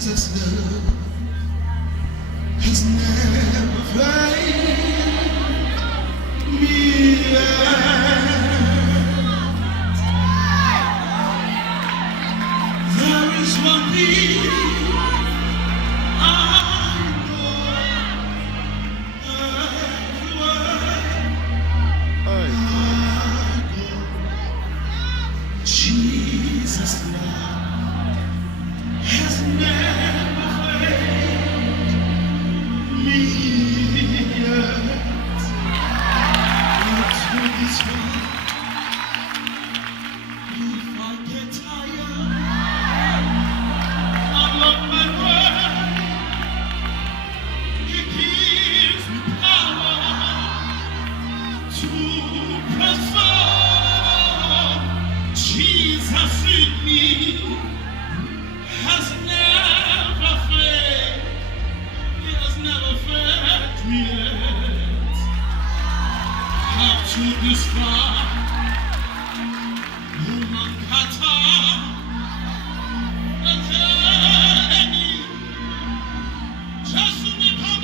Jesus' love has never failed me yet. There is one thing I know everywhere I go. Jesus' love has never failed me yet. It's with this one. If I get tired along my way, He gives me power to press on. Jesus in me has never failed. He has never failed me yet. Up to this far, human kata, and journey, just me come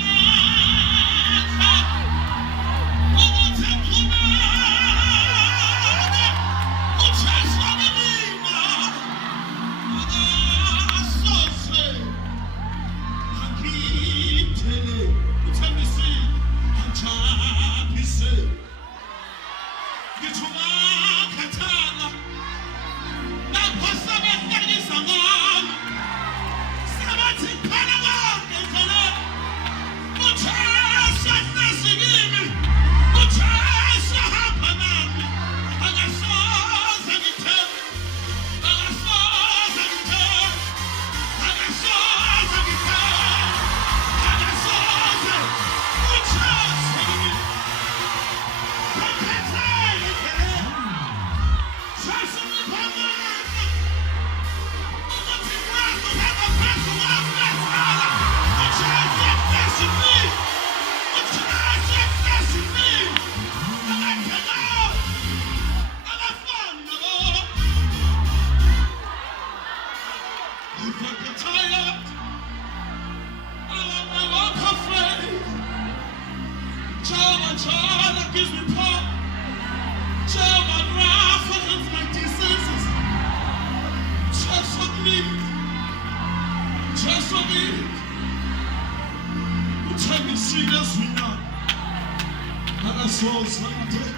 Jehovah gives me power. Jehovah Rapha heals my diseases. Just for me. Just for me. You tell me seriously now. And I saw something.